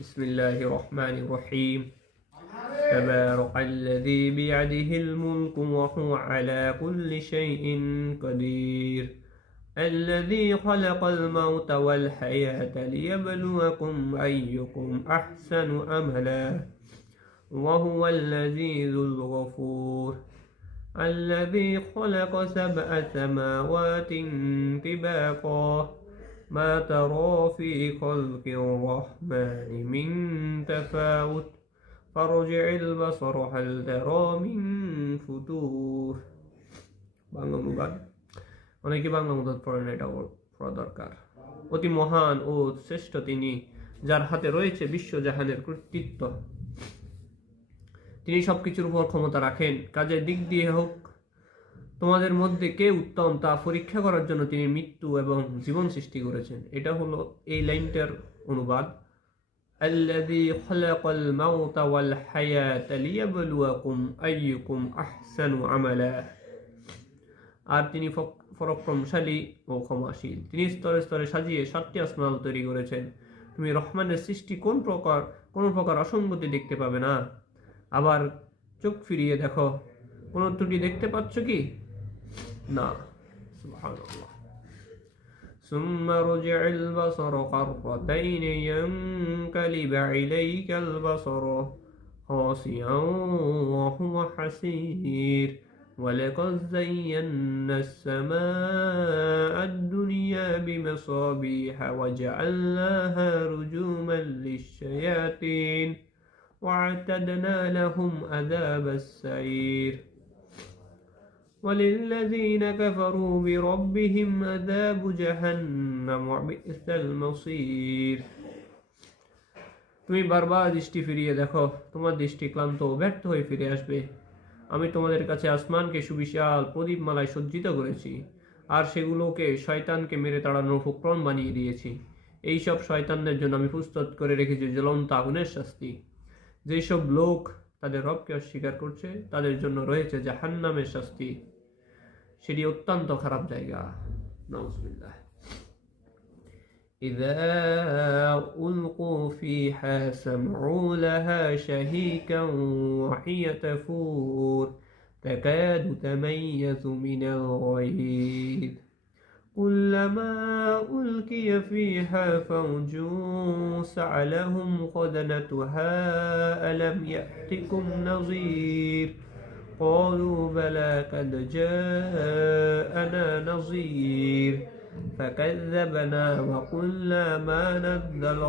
بسم الله الرحمن الرحيم تبارك الذي بيده الملك وهو على كل شيء قدير الذي خلق الموت والحياة ليبلوكم أيكم أحسن عملا وهو العزيز الغفور الذي خلق 7 سماوات طباقا ما ترى في خلق الرحمن من تفاوت فارجع البصر هل ترى من ফুতুর। বাংলা অনুবাদ। অনেকে বাংলা অনুবাদ পড়েন, এটা পড়া দরকার। অতি মহান ও শ্রেষ্ঠ তিনি, যার হাতে রয়েছে বিশ্বজাহানের কর্তৃত্ব। তিনি সবকিছুর উপর ক্ষমতা রাখেন। কাজের দিক দিয়ে হোক, তোমাদের মধ্যে কে উত্তম তা পরীক্ষা করার জন্য তিনি মৃত্যু এবং জীবন সৃষ্টি করেছেন। এটা হলো এই লাইনটার অনুবাদ। الذي خلق الموت والحياة ليبلوكم أيكم أحسن عملا। আর তিনি পরাক্রমশালী ও ক্ষমাশীল। তিনি স্তরে স্তরে সাজিয়ে 7টি আসমান তৈরি করেছেন। তুমি রহমানের সৃষ্টি কোন প্রকার অসঙ্গতি দেখতে পাবে না। আবার চোখ ফিরিয়ে দেখো, কোন ত্রুটি দেখতে পাচ্ছ কি? না। সুবহানাল্লাহ। ثم رجع البصر كرتين ينقلب إليك البصر خاسئا وهو حسير ولقد زينا السماء الدنيا بمصابيح وجعلناها رجوما للشياطين وأعتدنا لهم عذاب السعير وللذين كفروا بربهم عذاب جهنم وبئس المصير। তুমি বারবার দৃষ্টি ফিরিয়ে দেখো, তোমার দৃষ্টি ক্লান্ত ও ব্যর্থ হয়ে ফিরে আসবে। আমি তোমাদের কাছে আসমানকে সুবিশাল প্রদীপমালায় সজ্জিত করেছি, আর সেগুলোকে শয়তানকে মেরে তাড়ানোর উপক্রম বানিয়ে দিয়েছি। এই সব শয়তানদের জন্য আমি প্রস্তুত করে রেখেছি জ্বলন্ত আগুনের শাস্তি। যেসব লোক তাদের রবকে অস্বীকার করছে, তাদের জন্য রয়েছে জাহান্নামের শাস্তি। সেটি অত্যন্ত খারাপ জায়গা। নাউজুবিল্লাহ। إذا ألقوا فيها سمعوا لها شهيكا وهي تفور تكاد تميز من الغيظ كلما ألقي فيها فوج سألهم خزنتها ألم يأتكم نظير قالوا بلى قد جاءنا نظير فكذبنا وقلنا ما نزل